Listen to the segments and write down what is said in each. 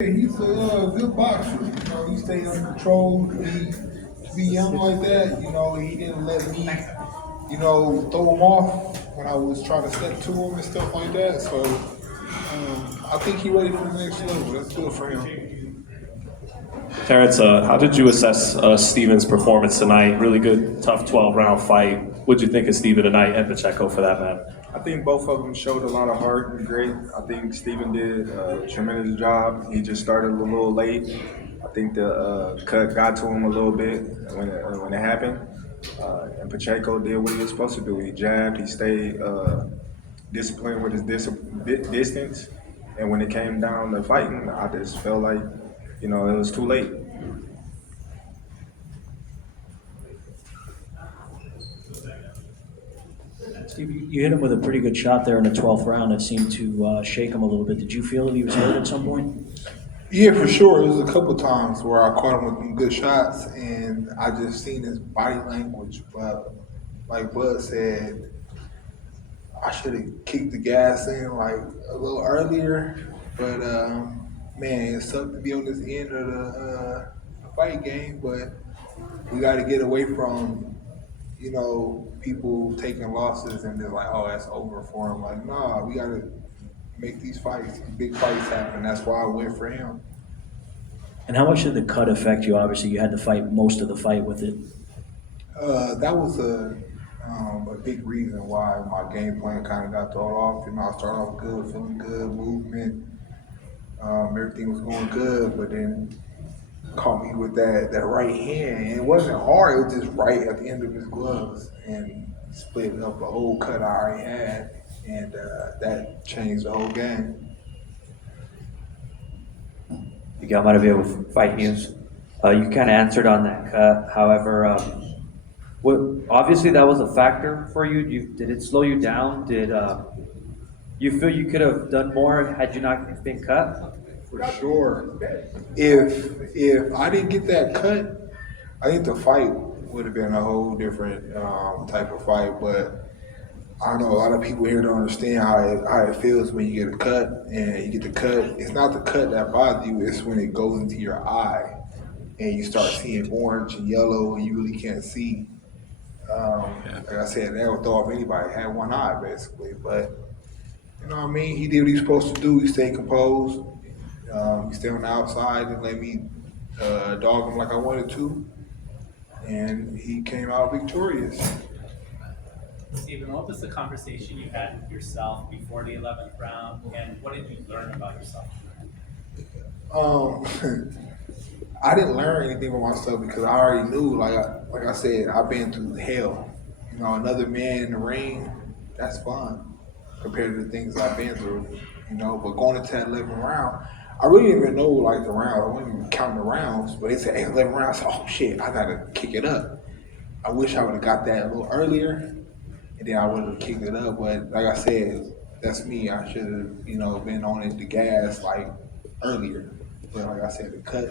Yeah, he's a good boxer. He stayed under control. To be young like that, he didn't let me, throw him off when I was trying to step to him and stuff like that. So I think he's ready for the next level. That's good for him. Terrence, how did you assess Steven's performance tonight? Really good, tough 12-round fight. What'd you think of Steven tonight and Pacheco for that matter? I think both of them showed a lot of heart and grit. I think Steven did a tremendous job. He just started a little late. I think the cut got to him a little bit when it happened. And Pacheco did what he was supposed to do. He jabbed. He stayed disciplined with his distance. And when it came down to fighting, I just felt like, it was too late. Steve, you hit him with a pretty good shot there in the 12th round that seemed to shake him a little bit. Did you feel that he was hurt at some point? Yeah, for sure. It was a couple times where I caught him with some good shots, and I just seen his body language. But like Bud said, I should have kicked the gas in like a little earlier. But man, it sucked to be on this end of the fight game. But we got to get away from people taking losses and they're like, oh, that's over for him. Like, nah, we got to make these fights, these big fights happen. That's why I went for him. And how much did the cut affect you? Obviously, you had to fight most of the fight with it. That was a big reason why my game plan kind of got thrown off. I started off good, feeling good, movement, everything was going good, but then caught me with that right hand. And it wasn't hard, it was just right at the end of his gloves and split up a whole cut I already had. And that changed the whole game. You got out of here with fight news. You kind of answered on that cut. However, obviously that was a factor for you. Did it slow you down? Did you feel you could have done more had you not been cut? For sure. If I didn't get that cut, I think the fight would have been a whole different type of fight. But I know a lot of people here don't understand how it feels when you get a cut, and you get the cut. It's not the cut that bothers you; it's when it goes into your eye, and you start seeing orange and yellow, and you really can't see. Like I said, that would throw off anybody. Had one eye basically, but you know what I mean. He did what he was supposed to do. He stayed composed. He stayed on the outside and let me dog him like I wanted to, and he came out victorious. Stephen, what was the conversation you had with yourself before the 11th round, and what did you learn about yourself? Um, I didn't learn anything about myself because I already knew. Like I said, I've been through hell. Another man in the ring, that's fun compared to the things I've been through. But going into that 11th round, I really didn't even know like the rounds. I wasn't even counting the rounds, but they said, hey, 11 rounds. Oh shit, I gotta kick it up. I wish I would have got that a little earlier, and then I would have kicked it up. But like I said, that's me. I should have, been on it, the gas like earlier. But like I said, the cut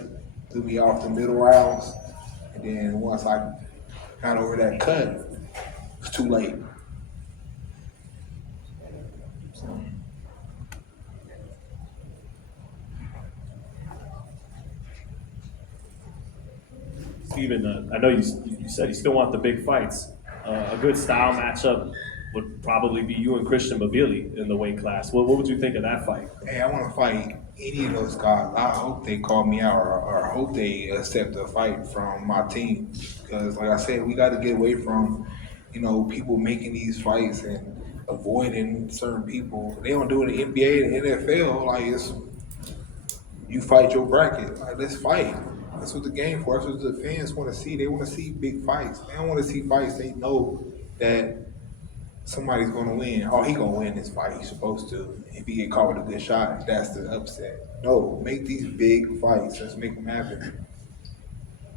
threw me off the middle rounds, and then once I got over that cut, it was too late. So. Steven, I know you said you still want the big fights. A good style matchup would probably be you and Christian Mabili in the weight class. What would you think of that fight? Hey, I want to fight any of those guys. I hope they call me out or hope they accept a fight from my team. Because, like I said, we got to get away from, people making these fights and avoiding certain people. They don't do it in the NBA and NFL. Like, you fight your bracket. Like, let's fight. That's what the game for. That's what the fans want to see. They want to see big fights. They don't want to see fights they know that somebody's going to win. Oh, he going to win this fight. He's supposed to. If he get caught with a good shot, that's the upset. No, make these big fights. Let's make them happen.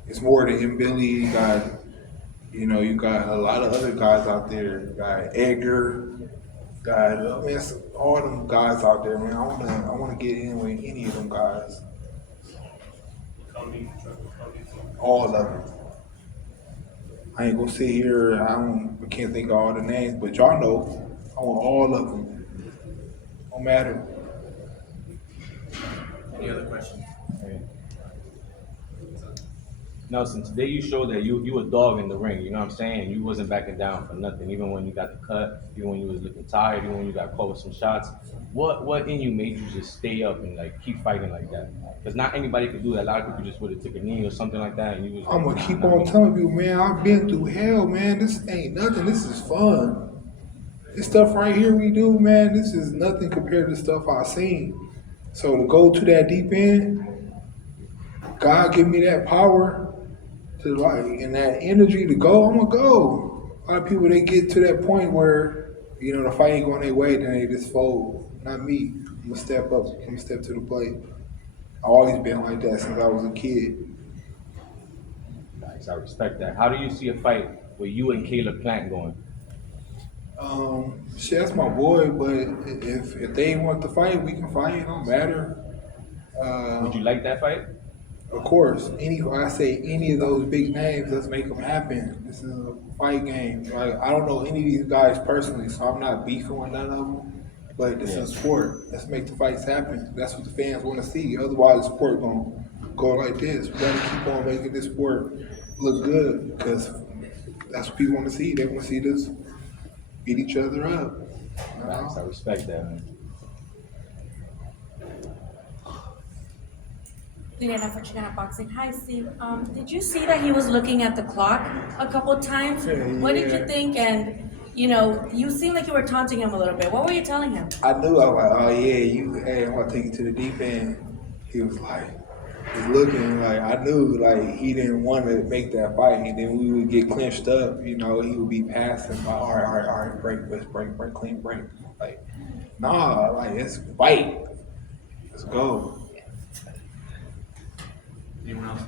It's more than Billy. You got a lot of other guys out there. You got Edgar. All them guys out there, man. I want to get in with any of them guys. All of them. I ain't gonna sit here. I can't think of all the names, but y'all know. I want all of them. No matter. Any other questions? Nelson, today you showed that you a dog in the ring. You know what I'm saying? You wasn't backing down for nothing, even when you got the cut, even when you was looking tired, even when you got caught with some shots. What in you made you just stay up and like keep fighting like that? Because not anybody could do that. A lot of people just would have took a knee or something like that, and you was like, I'm gonna nah, keep not on me. telling people, man, I've been through hell, man. This ain't nothing. This is fun. This stuff right here we do, man, this is nothing compared to stuff I've seen. So to go to that deep end, God give me that power to like and that energy to go, I'm gonna go. A lot of people they get to that point where, the fight ain't going their way, then they just fold. Not me. I'm gonna step up, I'm gonna step to the plate. I've always been like that since I was a kid. Nice, I respect that. How do you see a fight with you and Caleb Plant going? Shit, that's my boy, but if they want to fight, we can fight. It don't matter. Would you like that fight? Of course, when I say any of those big names, let's make them happen. This is a fight game. Like I don't know any of these guys personally, so I'm not beefing with none of them. But this is a sport. Let's make the fights happen. That's what the fans want to see. Otherwise, the sport gonna go like this. We gotta keep on making this sport look good because that's what people want to see. They want to see this beat each other up. Nice, I respect that, man. Liliana for Chicana Boxing. Hi, Steve. Did you see that he was looking at the clock a couple times? What did you think? And you seemed like you were taunting him a little bit. What were you telling him? I knew. I was like, oh yeah, hey, I'm gonna take you to the deep end. He was like, he's looking like I knew like he didn't want to make that fight, and then we would get clinched up. He would be passing like, all right, break, let's break, clean break. Like, nah, like it's fight. Let's go. Anyone else?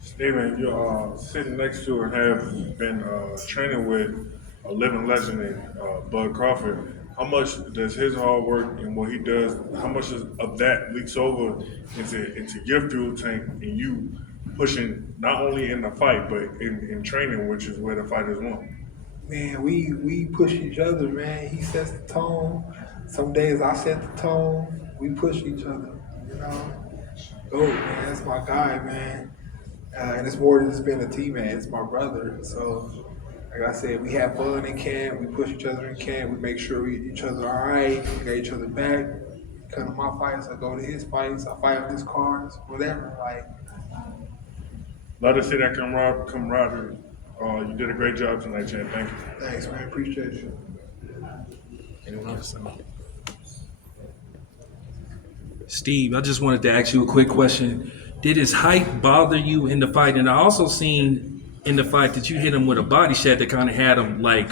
Steven, you're sitting next to and have been training with a living legend in Bud Crawford. How much does his hard work and what he does, how much of that leaks over into your fuel tank and you pushing not only in the fight, but in training, which is where the fighters want? Man, we push each other, man. He sets the tone. Some days I set the tone. We push each other, you know. Go, man. That's my guy, man. And it's more than just being a teammate. It's my brother. So, like I said, we have fun in camp. We push each other in camp. We make sure each other all right. We got each other back. Come to my fights, I go to his fights. I fight on his cards, whatever. Like, Love to see that camaraderie. You did a great job tonight, Chan. Thank you. thanks, man. Appreciate you. Anyone else? Steve, I just wanted to ask you a quick question. Did his height bother you in the fight? And I also seen in the fight that you hit him with a body shot that kind of had him like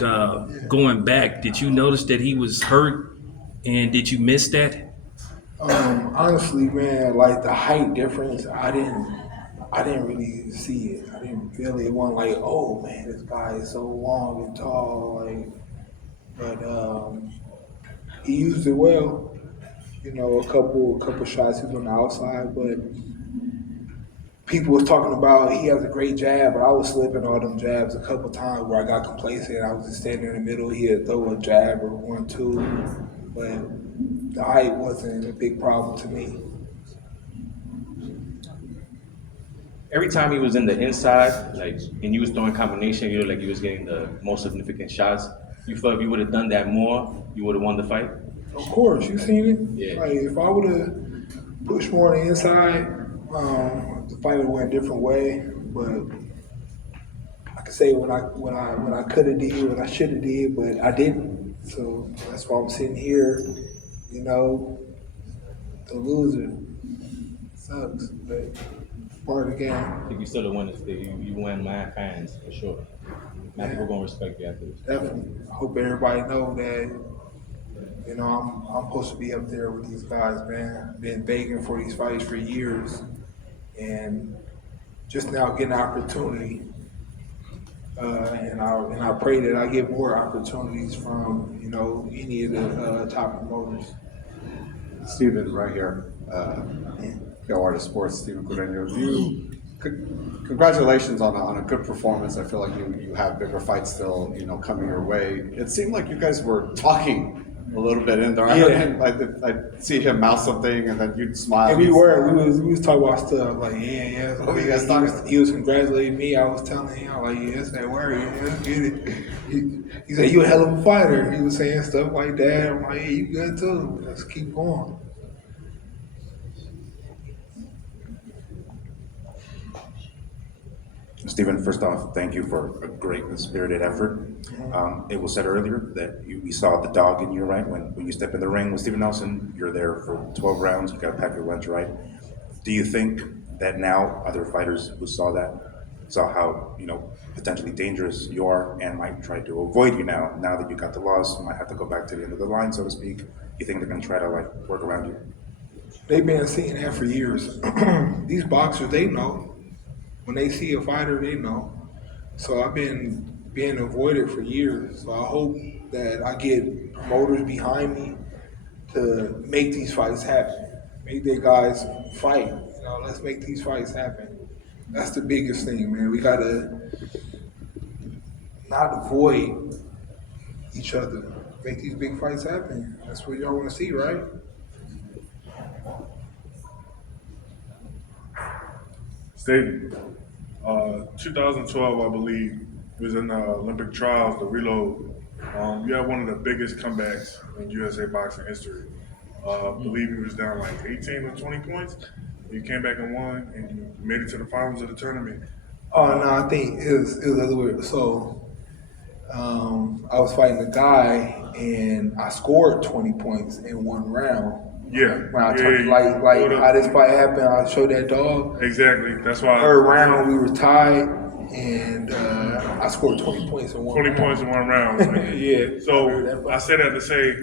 going back. Did you notice that he was hurt? And did you miss that? Honestly, man, like the height difference, I didn't really see it. I didn't feel it. It wasn't like, oh man, this guy is so long and tall. Like, but he used it well. A couple shots he was on the outside, but people was talking about he has a great jab, but I was slipping all them jabs a couple times where I got complacent. I was just standing in the middle. He'd throw a jab or 1-2, but the height wasn't a big problem to me. Every time he was in the inside, like, and you was throwing combination, you looked like you was getting the most significant shots. You felt if you would have done that more, you would have won the fight? Of course, you seen it. Yeah. Like if I would have pushed more on the inside, the fight would have went a different way. But I could say when I could have did, what I should have did, but I didn't. So that's why I'm sitting here. The loser sucks, but part of the game. I think you still have won this thing. You won mad fans, for sure. Now people going to respect you after this. Definitely. I hope everybody know that. I'm supposed to be up there with these guys, man. I've been begging for these fights for years, and just now getting an opportunity. And I pray that I get more opportunities from any of the top promoters. Steven, right here. Go Artist Sports, Steven Guerrero. Congratulations on a good performance. I feel like you have bigger fights still, coming your way. It seemed like you guys were talking a little bit in there. I see him mouth something and then you'd smile. And we was talking about stuff like yeah. What were you guys talking? He was congratulating me. I was telling him like yeah, that's that word. Yeah, let's get it. He said you a hell of a fighter. He was saying stuff like that. I'm like yeah, you good too. Let's keep going. Stephen, first off, thank you for a great and spirited effort. It was said earlier that we saw the dog in you, right? When you step in the ring with Steven Nelson, you're there for 12 rounds, you got to pack your lunch, right? Do you think that now other fighters who saw how, potentially dangerous you are and might try to avoid you now that you got the loss, you might have to go back to the end of the line, so to speak? You think they're going to try to work around you? They've been seeing that for years. These boxers, they know. When they see a fighter, they know. So I've been being avoided for years. So I hope that I get promoters behind me to make these fights happen. Make their guys fight. Let's make these fights happen. That's the biggest thing, man. We gotta not avoid each other. Make these big fights happen. That's what y'all want to see, right? Steve, 2012, I believe, was in the Olympic trials, the reload. You had one of the biggest comebacks in USA boxing history. I believe you was down like 18 or 20 points. You came back and won, and you made it to the finals of the tournament. Oh no, I think it was the other way. So I was fighting a guy, and I scored 20 points in one round. Yeah. When I told like how this fight happened, I showed that dog. Exactly. That's why. Third round, we were tied, and I scored 20 points in one 20 round. points in one round. Yeah. So I say that to say,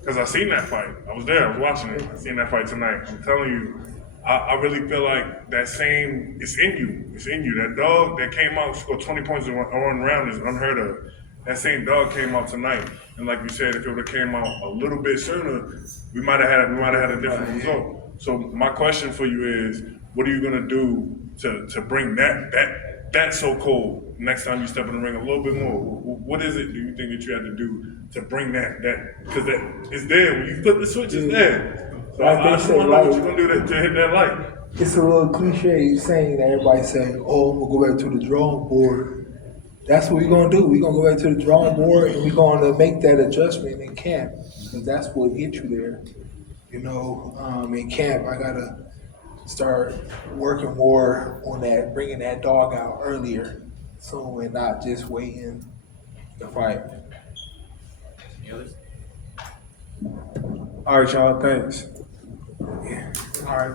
because I seen that fight. I was there. I was watching it. I seen that fight tonight. I'm telling you, I really feel like that same, it's in you. It's in you. That dog that came out, scored 20 points in one round is unheard of. That same dog came out tonight. And like you said, if it would have came out a little bit sooner, we might have had a different result. So my question for you is, what are you gonna do to bring that so cold next time you step in the ring a little bit more? What is it do you think that you had to do to bring that because that it's there when you flip the switch, it's there. So Like I they just say, want to know what like- you're gonna do to hit that light. It's a little cliche saying that everybody say, "Oh, I'm gonna go back to the drawing board." That's what we're gonna do. We're gonna go back to the drawing board, and we're gonna make that adjustment in camp, because that's what gets you there. In camp, I gotta start working more on that, bringing that dog out earlier, so and not just waiting to fight. Any others? All right, y'all. Thanks. All right.